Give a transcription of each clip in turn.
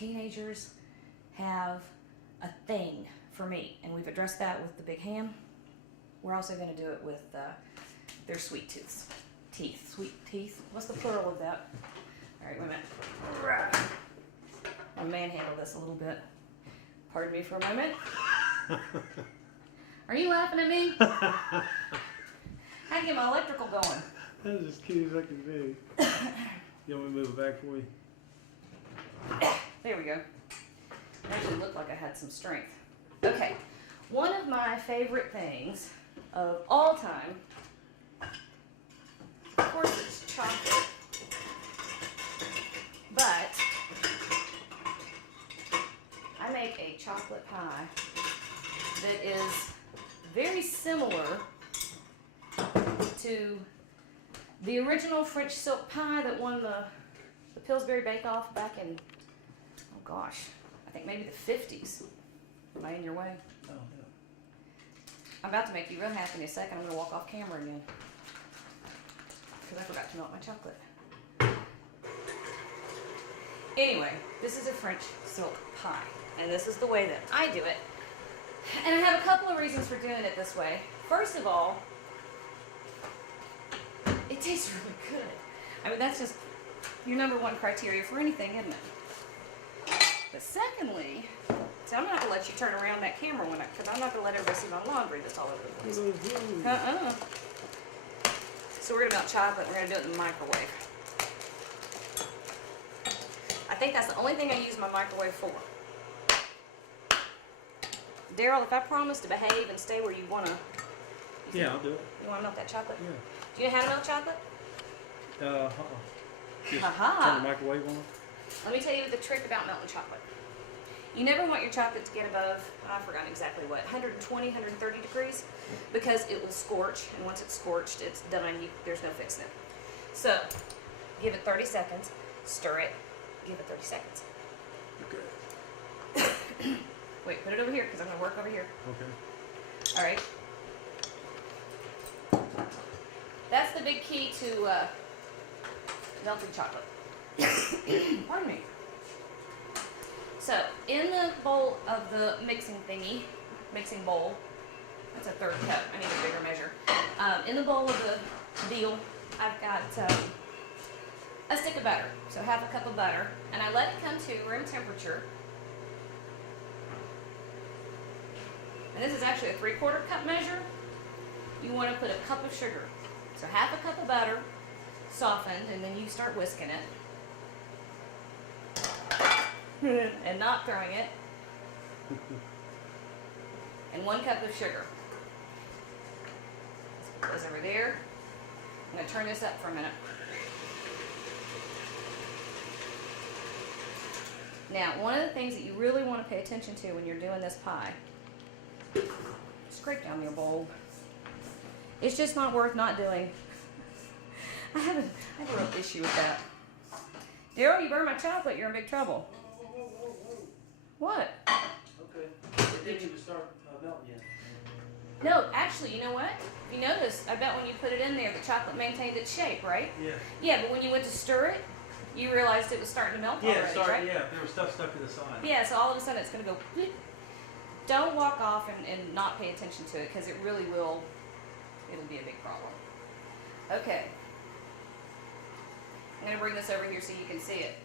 teenagers have a thing for meat, and we've addressed that with the big ham. We're also going to do it with their sweet tooths. Sweet teeth. What's the plural of that? All right, wait a minute. I'll manhandle this a little bit. Pardon me for a moment. Are you laughing at me? I can get my electrical going. That's as cute as I can be. You want me to move it back for you? There we go. It actually looked like I had some strength. Okay, one of my favorite things of all time, of course it's chocolate, but I make a chocolate pie that is very similar to the original French silk pie that won the Pillsbury Bake Off back in, oh gosh, I think maybe the 50s. Am I in your way? Oh, yeah. I'm about to make you real happy in a second. I'm going to walk off camera again because I forgot to melt my chocolate. Anyway, this is a French silk pie, and this is the way that I do it. And I have a couple of reasons for doing it this way. First of all, it tastes really good. I mean, that's just your number one criteria for anything, isn't it? But secondly, see, I'm not going to let you turn around that camera because I'm not going to let everybody see my laundry that's all over the place. So we're going to melt chocolate and we're going to do it in the microwave. I think that's the only thing I use my microwave for. Daryl, if I promise to behave and stay where you want to... Yeah, I'll do it. You want to melt that chocolate? Yeah. Do you know how to melt chocolate? Just Ha-ha. turn the microwave on. Let me tell you the trick about melting chocolate. You never want your chocolate to get above, I've forgotten exactly what, 120, 130 degrees, because it will scorch, and once it's scorched, it's done. There's no fixing it. So, give it 30 seconds, stir it, give it 30 seconds. Okay. Wait, put it over here, because I'm going to work over here. Okay. All right. That's the big key to melting chocolate. Pardon me. So, in the bowl of the mixing bowl, that's a third cup, I need a bigger measure. In the bowl of the deal, I've got a stick of butter, so half a cup of butter, and I let it come to room temperature. And this is actually a 3/4 cup measure. You want to put a cup of sugar. So half a cup of butter, softened, and then you start whisking it. And not throwing it. And 1 cup of sugar. Let's put those over there. I'm going to turn this up for a minute. Now, one of the things that you really want to pay attention to when you're doing this pie, scrape down your bowl. It's just not worth not doing. I have a real issue with that. Daryl, you burn my chocolate, you're in big trouble. What? Okay. It didn't even start melting yet. No, actually, you know what? You notice, I bet when you put it in there, the chocolate maintained its shape, right? Yeah. Yeah, but when you went to stir it, you realized it was starting to melt already, right? Yeah, there was stuff stuck to the side. Yeah, so all of a sudden it's going to go bloop. Don't walk off and not pay attention to it, because it really will, it'll be a big problem. Okay. I'm going to bring this over here so you can see it.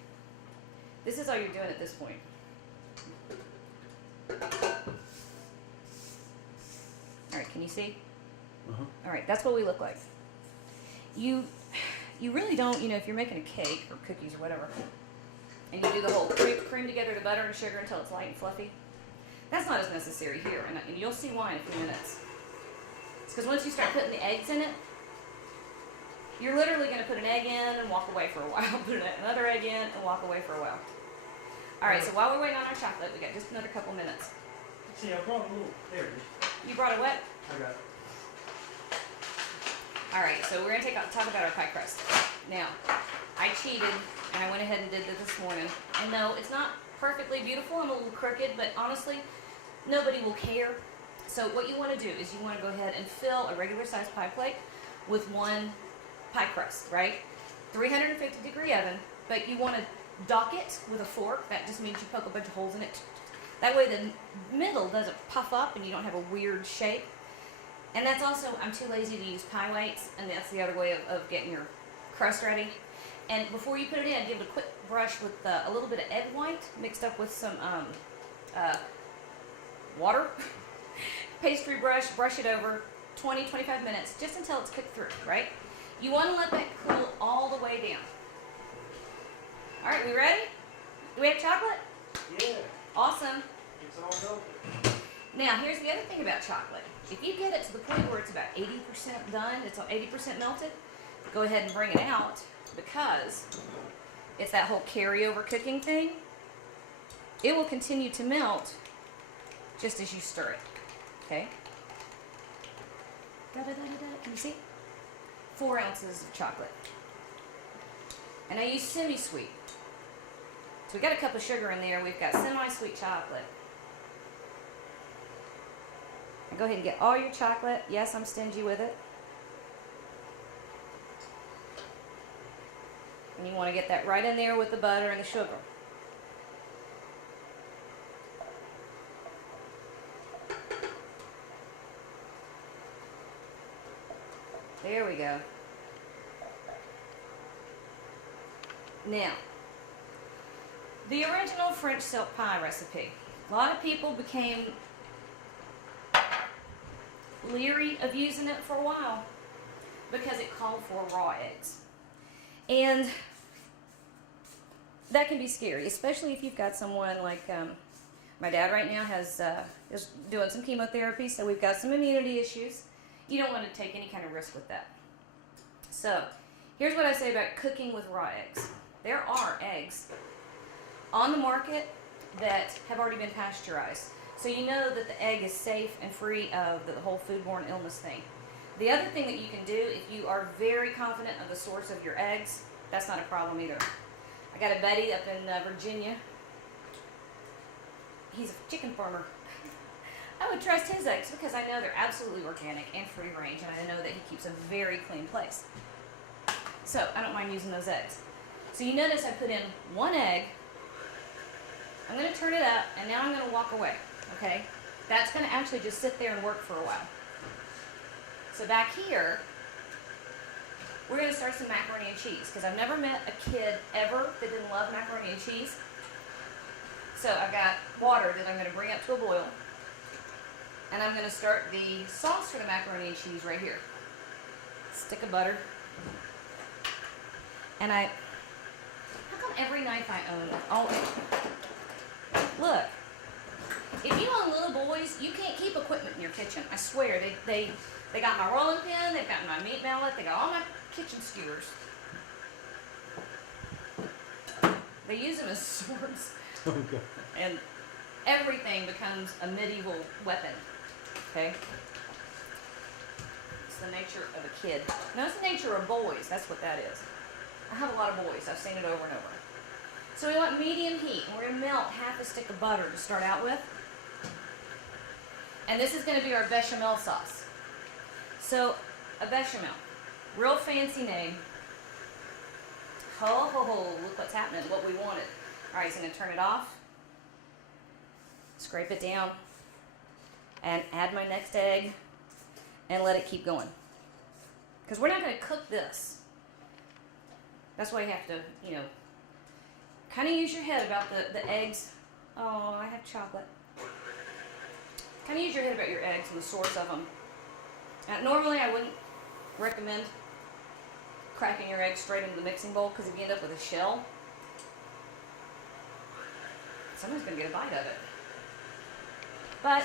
This is all you're doing at this point. Alright, can you see? Alright, that's what we look like. You really don't, if you're making a cake or cookies or whatever, and you do the whole cream together the butter and sugar until it's light and fluffy, that's not as necessary here, and you'll see why in a few minutes. It's because once you start putting the eggs in it, you're literally going to put an egg in and walk away for a while, put another egg in and walk away for a while. Alright, so while we're waiting on our chocolate, we got just another couple minutes. See, I brought a little, there it is. You brought a what? I got it. Alright, so we're going to talk about our pie crust. Now, I cheated and I went ahead and did this morning. And no, it's not perfectly beautiful. I'm a little crooked, but honestly, nobody will care. So what you want to do is you want to go ahead and fill a regular sized pie plate with 1 pie crust, right? 350 degree oven, but you want to dock it with a fork. That just means you poke a bunch of holes in it. That way the middle doesn't puff up and you don't have a weird shape. And that's also, I'm too lazy to use pie weights, and that's the other way of getting your crust ready. And before you put it in, give it a quick brush with a little bit of egg white mixed up with some water. Pastry brush, brush it over 20-25 minutes, just until it's cooked through, right? You want to let that cool all the way down. All right, we ready? Do we have chocolate? Yeah, Awesome. it's all melted. Now, here's the other thing about chocolate. If you get it to the point where it's about 80% done, it's 80% melted, go ahead and bring it out, because it's that whole carryover cooking thing. It will continue to melt just as you stir it. Okay? Da-da-da-da-da. Can you see? 4 ounces of chocolate. And I use semi-sweet. So we got a cup of sugar in there. We've got semi-sweet chocolate. And go ahead and get all your chocolate. Yes, I'm stingy with it. And you want to get that right in there with the butter and the sugar. There we go. Now, the original French silk pie recipe. A lot of people became leery of using it for a while because it called for raw eggs. And that can be scary, especially if you've got someone like my dad right now is doing some chemotherapy, so we've got some immunity issues. You don't want to take any kind of risk with that. So, here's what I say about cooking with raw eggs. There are eggs on the market that have already been pasteurized, so you know that the egg is safe and free of the whole foodborne illness thing. The other thing that you can do, if you are very confident of the source of your eggs, that's not a problem either. I got a buddy up in Virginia. He's a chicken farmer. I would trust his eggs because I know they're absolutely organic and free range, and I know that he keeps a very clean place. So I don't mind using those eggs. So you notice I put in 1 egg. I'm going to turn it up, and now I'm going to walk away, okay? That's going to actually just sit there and work for a while. So back here, we're going to start some macaroni and cheese, because I've never met a kid ever that didn't love macaroni and cheese. So I've got water that I'm going to bring up to a boil, and I'm going to start the sauce for the macaroni and cheese right here. Stick of butter. And how come every knife I own, look, if you own little boys, you can't keep equipment in your kitchen. I swear, they got my rolling pin, they've got my meat mallet, they got all my kitchen skewers. They use them as swords. Okay. And everything becomes a medieval weapon, okay? It's the nature of a kid. No, it's the nature of boys, that's what that is. I have a lot of boys, I've seen it over and over. So we want medium heat, and we're going to melt half a stick of butter to start out with. And this is going to be our bechamel sauce. So, a bechamel, real fancy name. Ho, ho, ho, look what's happening, what we wanted. All right, he's going to turn it off, scrape it down, and add my next egg, and let it keep going. Because we're not going to cook this. That's why you have to, kind of use your head about the eggs. Oh, I have chocolate. Kind of use your head about your eggs and the source of them. Normally, I wouldn't recommend cracking your eggs straight into the mixing bowl, because if you end up with a shell, someone's going to get a bite of it. But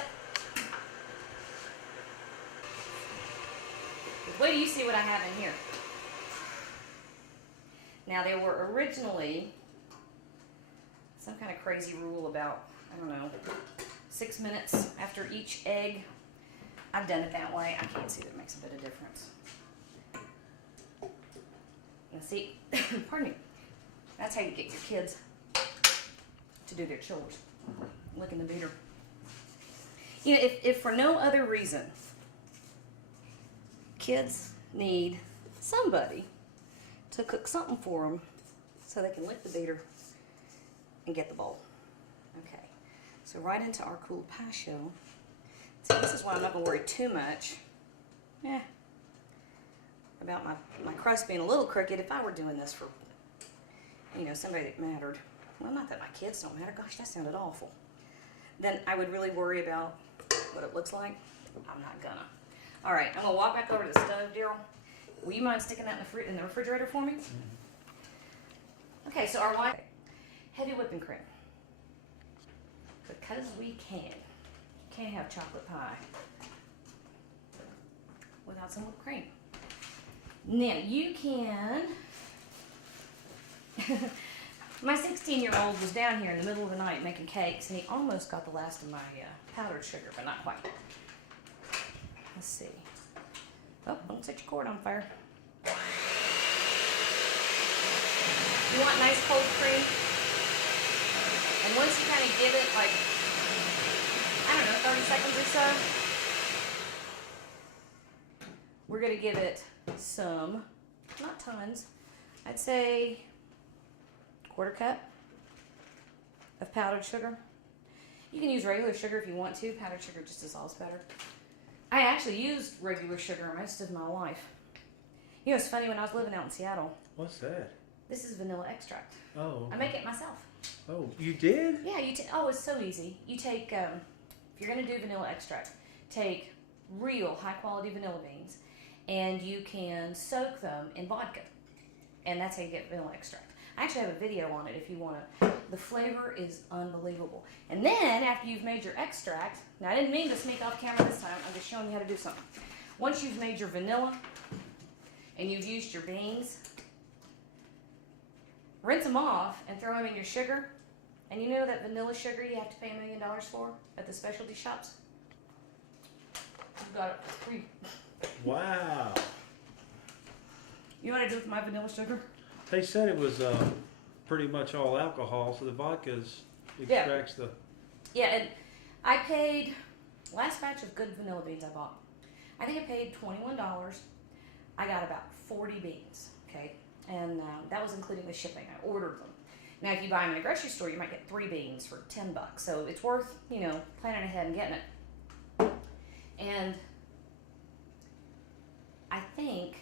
wait till you see what I have in here. Now, there were originally some kind of crazy rule about, 6 minutes after each egg. I've done it that way. I can't see that it makes a bit of difference. Now see, pardon me, that's how you get your kids to do their chores, licking the beater. If for no other reason, kids need somebody to cook something for them so they can lick the beater and get the bowl. Okay, so right into our cooled pie shell. So this is why I'm not going to worry too much about my crust being a little crooked. If I were doing this for, you know, somebody that mattered, well, not that my kids don't matter, gosh, that sounded awful, then I would really worry about what it looks like. I'm not gonna. All right, I'm gonna walk back over to the stove, Daryl. Will you mind sticking that in the refrigerator for me? Okay, so our heavy whipping cream. Because we can. You can't have chocolate pie without some whipped cream. Now, you can... My 16-year-old was down here in the middle of the night making cakes, and he almost got the last of my powdered sugar, but not quite. Let's see. Oh, don't set your cord on fire. You want nice cold cream. And once you kind of give it like, I don't know, 30 seconds or so, we're going to give it some, not tons, I'd say 1/4 cup of powdered sugar. You can use regular sugar if you want to. Powdered sugar just dissolves better. I actually used regular sugar most of my life. You know, it's funny, when I was living out in Seattle. What's that? This is vanilla extract. Oh. I make it myself. Oh, you did? Yeah, oh, it's so easy. You take, if you're going to do vanilla extract, take real high-quality vanilla beans, and you can soak them in vodka. And that's how you get vanilla extract. I actually have a video on it if you want to. The flavor is unbelievable. And then, after you've made your extract, now I didn't mean to sneak off camera this time, I'm just showing you how to do something. Once you've made your vanilla, and you've used your beans, rinse them off and throw them in your sugar. And you know that vanilla sugar you have to pay $1 million for at the specialty shops? You've got it for free. Wow. You know what I do with my vanilla sugar? They said it was pretty much all alcohol, so the vodka's extracts the... Yeah, and I paid, last batch of good vanilla beans I bought, I think I paid $21. I got about 40 beans, okay? And that was including the shipping. I ordered them. Now, if you buy them in a grocery store, you might get 3 beans for $10. So it's worth, you know, planning ahead and getting it. And I think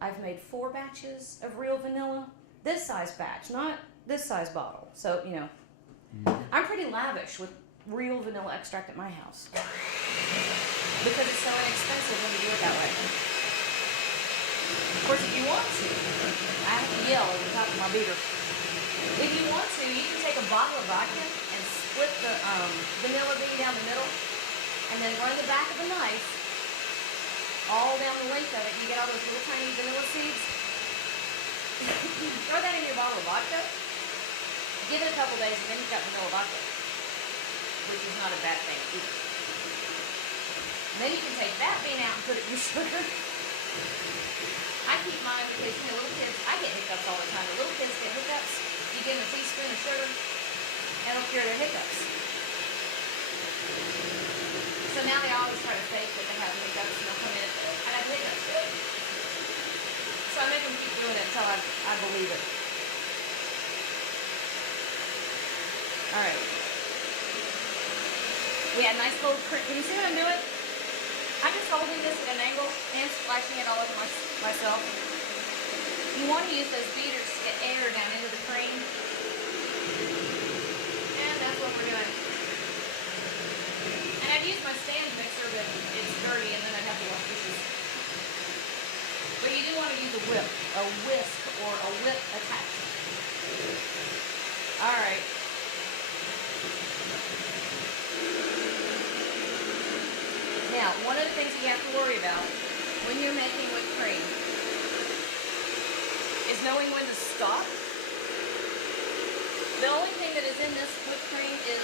I've made 4 batches of real vanilla. This size batch, not this size bottle. So, you know, I'm pretty lavish with real vanilla extract at my house. Because it's so inexpensive when you do it that way. Of course, if you want to, I have to yell at the top of my beater. If you want to, you can take a bottle of vodka and split the vanilla bean down the middle, and then run the back of the knife all down the length of it. You get all those little tiny vanilla seeds. Throw that in your bottle of vodka. Give it a couple days, and then you've got vanilla vodka, which is not a bad thing either. And then you can take that bean out and put it in your sugar. I keep mine because, you know, little kids, I get hiccups all the time. The little kids get hiccups. You give them a teaspoon of sugar, and it'll cure their hiccups. So now they always try to fake that they have hiccups, and they'll come in, I have hiccups. So I make them keep doing it until I believe it. All right. We had nice cold cream. Can you see what I'm doing? I'm just holding this at an angle and splashing it all over myself. You want to use those beaters to get air down into the cream. And that's what we're doing. And I'd use my stand mixer, but it's dirty and then I'd have to wash dishes. But you do want to use a whisk or a whip attachment. Alright. Now, one of the things you have to worry about when you're making whipped cream is knowing when to stop. The only thing that is in this whipped cream is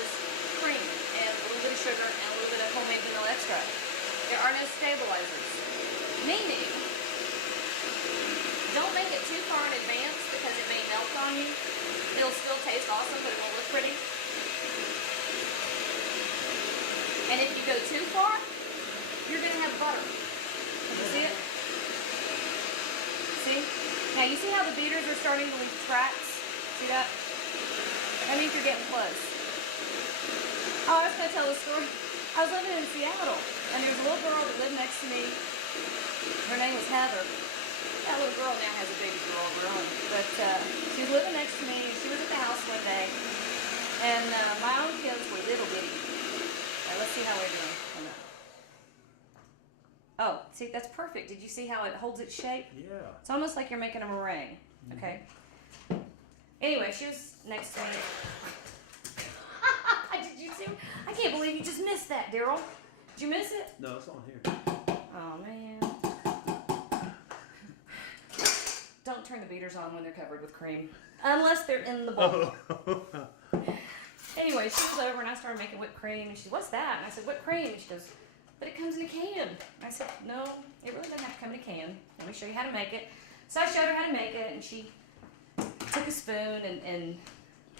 cream and a little bit of sugar and a little bit of homemade vanilla extract. There are no stabilizers. Meaning, don't make it too far in advance because it may melt on you. It'll still taste awesome, but it won't look pretty. And if you go too far, you're going to have butter. Can you see it? See? Now you see how the beaters are starting to leave tracks? See that? That means you're getting close. Oh, I was going to tell a story. I was living in Seattle, and there was a little girl that lived next to me. Her name was Heather. That little girl now has a baby girl of her own. But she was living next to me, and she was at the house one day. And my own kids were little bitty. All right, let's see how we're doing. Oh, see, that's perfect. Did you see how it holds its shape? Yeah. It's almost like you're making a meringue. Okay. Anyway, she was next to me. Did you see? I can't believe you just missed that, Daryl. Did you miss it? No, it's on here. Oh, man. Don't turn the beaters on when they're covered with cream. Unless they're in the bowl. Anyway, she was over and I started making whipped cream. And she said, what's that? And I said, whipped cream. And she goes, but it comes in a can. I said, no, it really doesn't have to come in a can. Let me show you how to make it. So I showed her how to make it, and she took a spoon and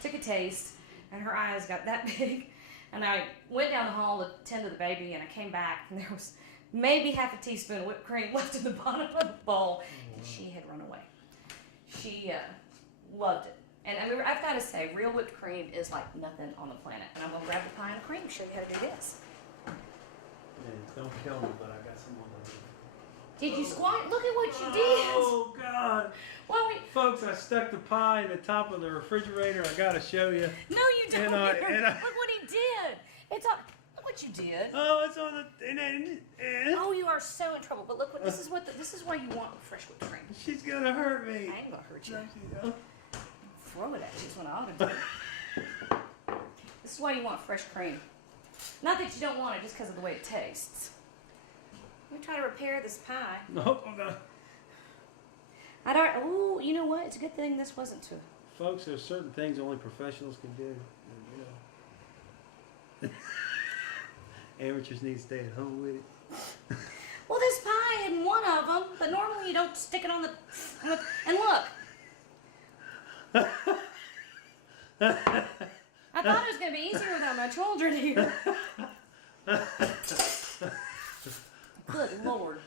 took a taste, and her eyes got that big. And I went down the hall to tend to the baby, and I came back, and there was maybe half a teaspoon of whipped cream left in the bottom of the bowl, and she had run away. She loved it. And I mean, I've got to say, real whipped cream is like nothing on the planet. And I'm going to grab the pie and cream and show you how to do this. Yeah, don't kill me, but I got some on my. Did you squat? Look at what you did. Oh, God. Well, Folks, I stuck the pie in the top of the refrigerator. I got to show you. no, you don't. And I- Look what he did. It's on. Look what you did. Oh, it's on the. And Oh, you are so in trouble. But look what this is. This is why you want fresh whipped cream. she's going to hurt me. I ain't gonna hurt you. No, she don't. Throw it at you is what I ought to do. This is why you want fresh cream. Not that you don't want it, just because of the way it tastes. Let me try to repair this pie. No, I'm gonna. I don't. Ooh, you know what? It's a good thing this wasn't too. Folks, there's certain things only professionals can do. And, amateurs need to stay at home with it. Well, this pie isn't one of them, but normally you don't stick it on the and look. I thought it was going to be easier without my children here. Good Lord.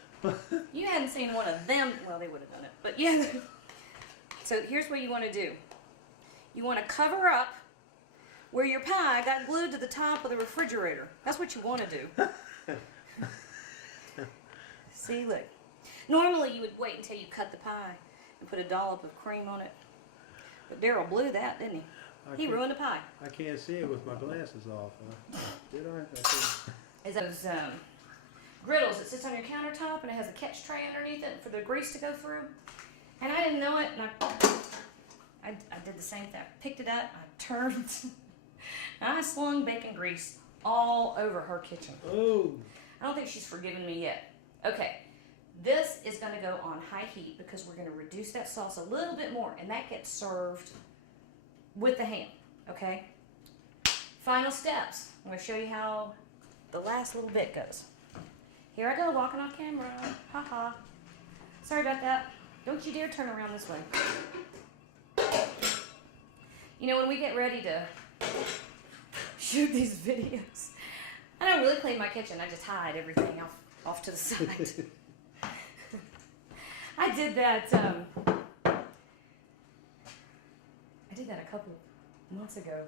You hadn't seen one of them. Well, they would have done it. But yeah. So here's what you want to do. You want to cover up where your pie got glued to the top of the refrigerator. That's what you want to do. See, look. Normally you would wait until you cut the pie and put a dollop of cream on it. But Daryl blew that, didn't he? He ruined the pie. I can't see it with my glasses off. Did I? Is those griddles that sits on your countertop and it has a catch tray underneath it for the grease to go through. And I didn't know it, and I did the same thing. I picked it up, I turned, and I slung bacon grease all over her kitchen. Oh. I don't think she's forgiven me yet. Okay, this is going to go on high heat because we're going to reduce that sauce a little bit more, and that gets served with the ham, okay? Final steps. I'm going to show you how the last little bit goes. Here I go, walking off camera. Ha ha. Sorry about that. Don't you dare turn around this way. You know, when we get ready to shoot these videos, I don't really clean my kitchen. I just hide everything off to the side. I did that. I did that a couple of months ago,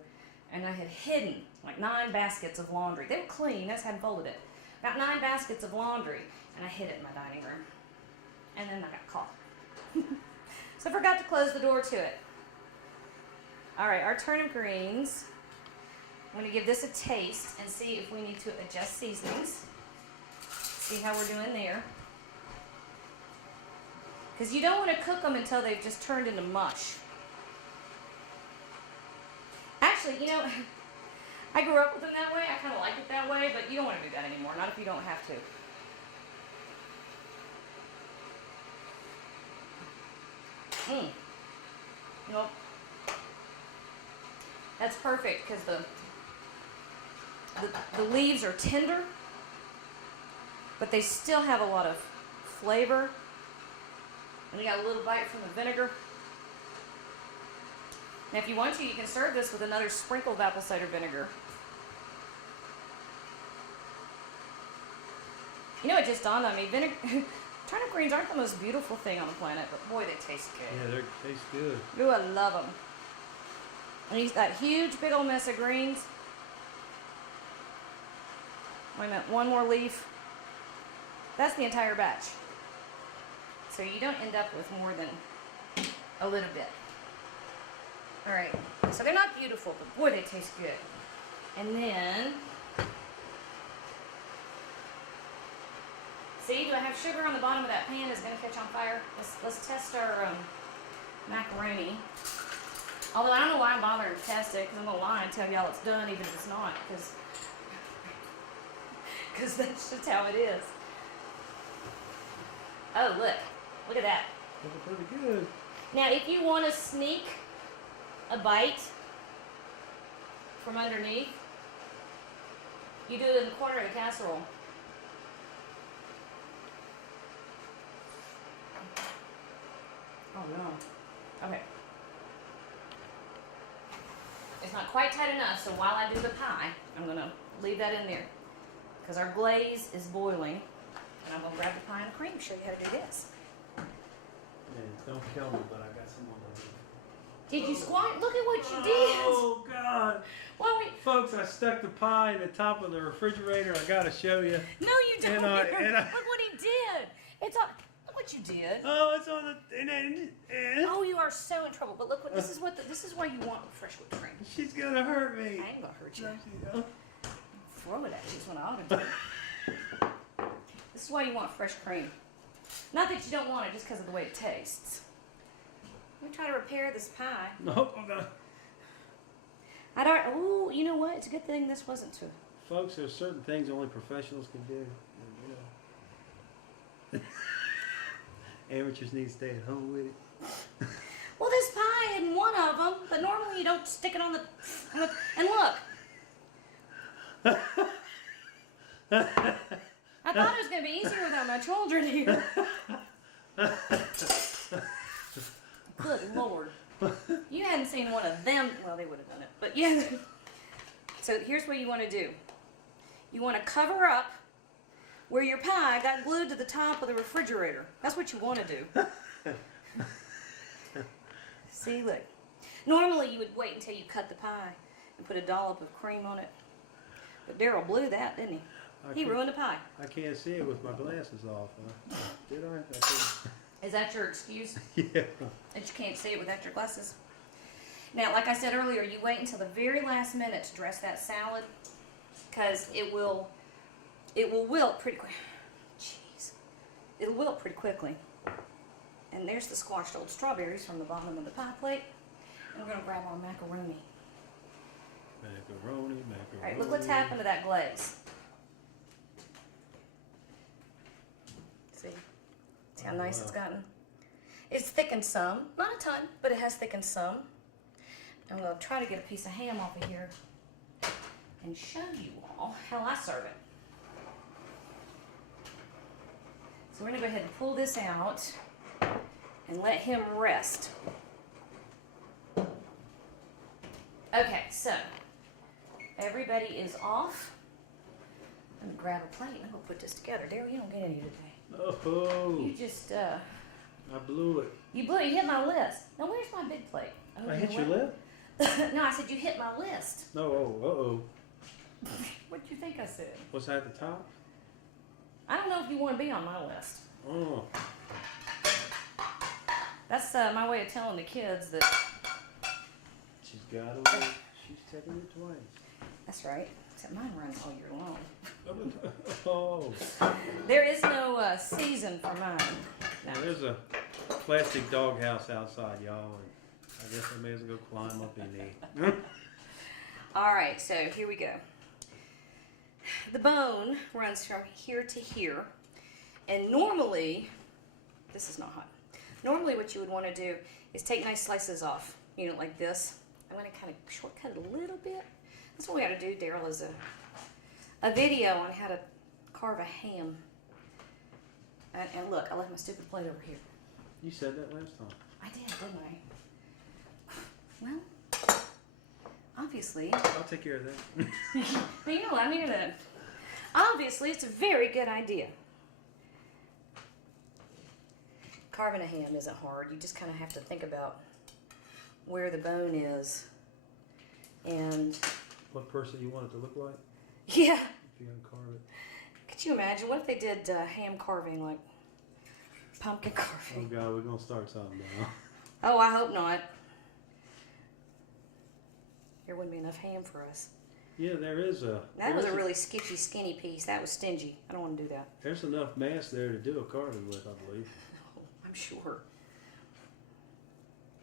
and I had hidden like 9 baskets of laundry. They were clean. I just hadn't folded it. Got 9 baskets of laundry, and I hid it in my dining room. And then I got caught. So I forgot to close the door to it. All right, our turnip greens. I'm going to give this a taste and see if we need to adjust seasonings. See how we're doing there. Because you don't want to cook them until they've just turned into mush. Actually, you know, I grew up with them that way. I kind of like it that way, but you don't want to do that anymore. Not if you don't have to. Nope. That's perfect because the leaves are tender, but they still have a lot of flavor. And you got a little bite from the vinegar. Now, if you want to, you can serve this with another sprinkle of apple cider vinegar. You know, it just dawned on me. Turnip greens aren't the most beautiful thing on the planet, but boy, they taste good. Yeah, they taste good. Ooh, I love them. And he's got huge, big old mess of greens. Wait a minute, one more leaf. That's the entire batch. So you don't end up with more than a little bit. All right, so they're not beautiful, but boy, they taste good. And then, see, do I have sugar on the bottom of that pan that's gonna catch on fire? Let's test our macaroni. Although I don't know why I'm bothering to test it, because I'm gonna lie and tell y'all it's done even if it's not, because that's just how it is. Oh, look at that. Looking pretty good. Now, if you want to sneak a bite from underneath, you do it in the corner of the casserole. Oh no. Okay. It's not quite tight enough, so while I do the pie, I'm gonna leave that in there. Because our glaze is boiling. And I'm gonna grab the pie and cream and show you how to do this. Yeah, don't kill me, but I got someone to do. Did you squat? Look at what you did. Oh God. Well, Folks, I stuck the pie in the top of the refrigerator. I gotta show you. no, you don't. And I- Look what he did. It's on. Look what you did. Oh, it's on the. And Oh, you are so in trouble. But look what this is. This is why you want fresh whipped cream. she's gonna hurt me. I ain't gonna hurt you. No, she don't. Throw it at you is what I ought to do. This is why you want fresh cream. Not that you don't want it, just because of the way it tastes. Let me try to repair this pie. No, I'm gonna. I don't. Oh, you know what? It's a good thing this wasn't too. Folks, there's certain things only professionals can do. And, amateurs need to stay at home with it. Well, this pie isn't one of them, but normally you don't stick it on the. And look. I thought it was going to be easier without my children here. Good Lord. You hadn't seen one of them. Well, they would have done it. But yeah. So here's what you want to do. You want to cover up where your pie got glued to the top of the refrigerator. That's what you want to do. See, look. Normally you would wait until you cut the pie and put a dollop of cream on it. But Daryl blew that, didn't he? He ruined the pie. I can't see it with my glasses off. Did I? Is that your excuse? Yeah. That you can't see it without your glasses? Now, like I said earlier, you wait until the very last minute to dress that salad, because it will wilt pretty quick. Jeez. It'll wilt pretty quickly. And there's the squashed old strawberries from the bottom of the pie plate. And we're going to grab our macaroni. Macaroni. All right, look what's happened to that glaze. See how nice it's gotten? It's thickened some, not a ton, but it has thickened some. I'm going to try to get a piece of ham off of here and show you all how I serve it. So we're going to go ahead and pull this out and let him rest. Okay, so everybody is off. I'm going to grab a plate and I'm going to put this together. Daryl, you don't get any today. Oh. You just, I blew it. you hit my list. Now, where's my big plate? Oh, I hit you know your what? lip? No, I said you hit my list. No, oh. What did you think I said? What's that at the top? I don't know if you want to be on my list. Oh. That's my way of telling the kids that. She's got it. She's taking it twice. That's right. Except mine runs all year long. Oh. There is no season for mine. No. Well, there's a plastic doghouse outside, y'all. And I guess I may as well go climb up in there. All right, so here we go. The bone runs from here to here. And normally, this is not hot. Normally what you would want to do is take nice slices off, like this. I'm going to kind of shortcut it a little bit. That's what we ought to do, Daryl, is a video on how to carve a ham. And look, I left my stupid plate over here. You said that last time. I did, didn't I? Well, obviously. I'll take care of that. But you know what, I'm here to. Obviously, it's a very good idea. Carving a ham isn't hard. You just kind of have to think about where the bone is And What person you want it to look like? yeah, If you're gonna carve it. could you imagine? What if they did ham carving, like pumpkin Oh carving? God, we're gonna start something now. Oh, I hope not. There wouldn't be enough ham for us. Yeah, there is a. That was a there's really sketchy, skinny piece. That was stingy. I don't want to do that. There's enough mass there to do a carving with, I believe. Oh, I'm sure.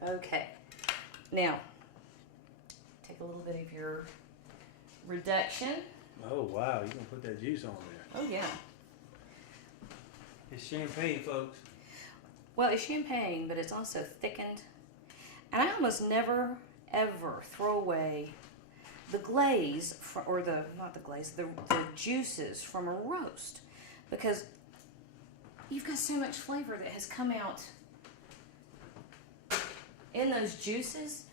Okay. Now, take a little bit of your reduction. Oh wow, you're gonna put that juice on there. Oh, yeah. It's champagne, folks. Well, it's champagne, but it's also thickened. And I almost never, ever throw away the glaze, not the glaze, the juices from a roast. Because you've got so much flavor that has come out in those juices.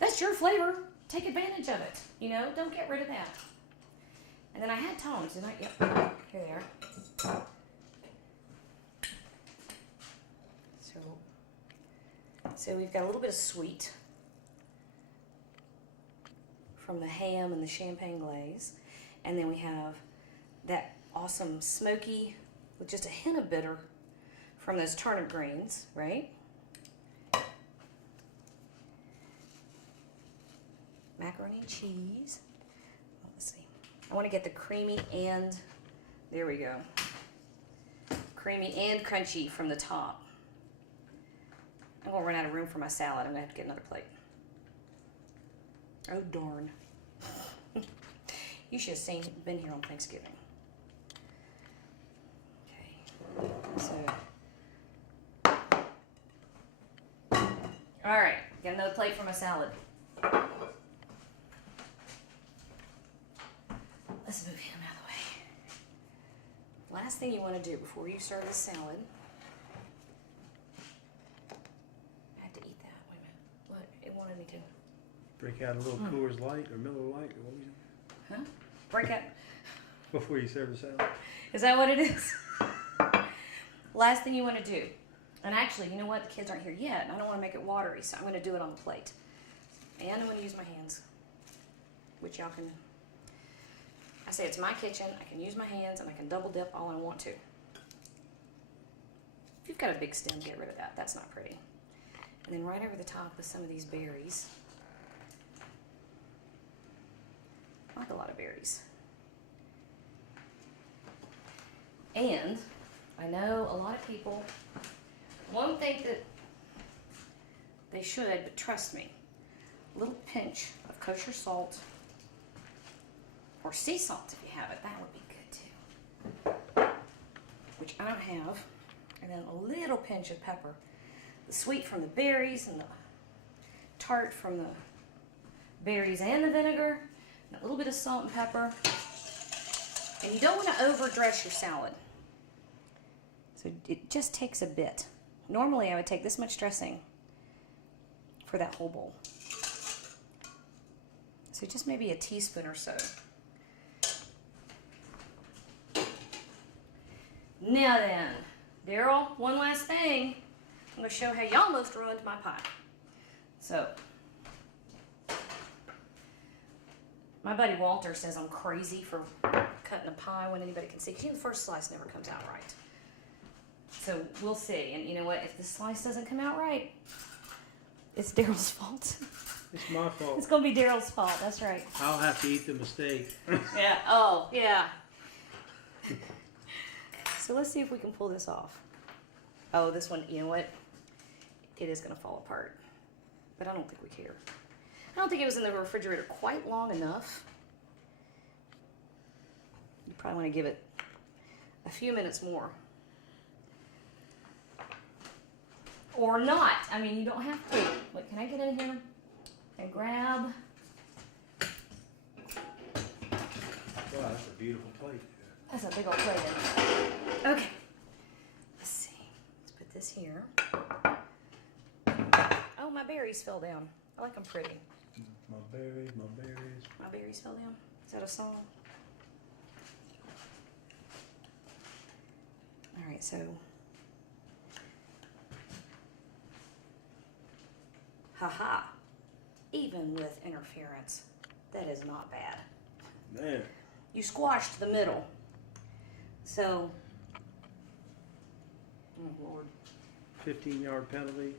That's your flavor. Take advantage of it. You know, don't get rid of that. And then I had tongs, didn't I? Yep, here they are. So we've got a little bit of sweet from the ham and the champagne glaze. And then we have that awesome smoky with just a hint of bitter from those turnip greens, right? Macaroni and cheese. Let's see. I want to get the creamy and, there we go. Creamy and crunchy from the top. I'm going to run out of room for my salad. I'm going to have to get another plate. Oh, darn. You should have been here on Thanksgiving. Okay. So. All right. Got another plate for my salad. Let's move him out of the way. Last thing you want to do before you serve the salad. Wanted me to. Break out a little Coors Light or Miller Light or what was it? Huh? Break out. Before you serve the salad. Is that what it is? Last thing you want to do. And actually, you know what? The kids aren't here yet. And I don't want to make it watery, so I'm going to do it on the plate. And I'm going to use my hands. Which y'all can. I say it's my kitchen. I can use my hands and I can double dip all I want to. If you've got a big stem, get rid of that. That's not pretty. And then right over the top with some of these berries. I like a lot of berries. And I know a lot of people won't think that they should, but trust me, a little pinch of kosher salt or sea salt if you have it, that would be good too. Which I don't have. And then a little pinch of pepper. The sweet from the berries and the tart from the berries and the vinegar, and a little bit of salt and pepper. And you don't want to overdress your salad. So it just takes a bit. Normally I would take this much dressing for that whole bowl. So just maybe a teaspoon or so. Now then, Daryl, one last thing. I'm going to show how you almost ruined my pie. So, my buddy Walter says I'm crazy for cutting a pie when anybody can see. Because the first slice never comes out right. So, we'll see. And you know what? If the slice doesn't come out right, it's Daryl's fault. It's my fault. It's going to be Daryl's fault. That's right. I'll have to eat the mistake. Yeah. Oh, yeah. So, let's see if we can pull this off. Oh, this one, you know what? It is going to fall apart. But I don't think we care. I don't think it was in the refrigerator quite long enough. You probably want to give it a few minutes more. Or not. I mean, you don't have to. Wait, can I get in here and grab? Wow, that's a beautiful plate. That's a big old plate. Okay. Let's see. Let's put this here. Oh, my berries fell down. I like them pretty. My berries, my berries. My berries fell down. Is that a song? All right, so. Haha. Even with interference. That is not bad. Man. You squashed the middle. So, oh Lord. 15-yard penalty.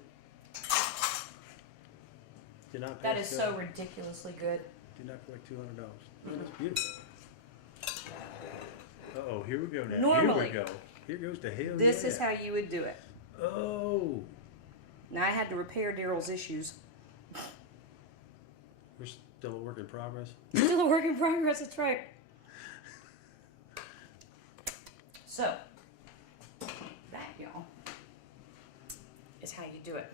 Did not That pass is go. so ridiculously good. Did not collect $200. That's beautiful. Uh-oh, here we go now. Normally, here we go. Here goes the hell This yeah. is how you would do it. Oh. Now I had to repair Daryl's issues. We're still a work in progress. Still a work in progress, that's right. So, that, y'all, is how you do it.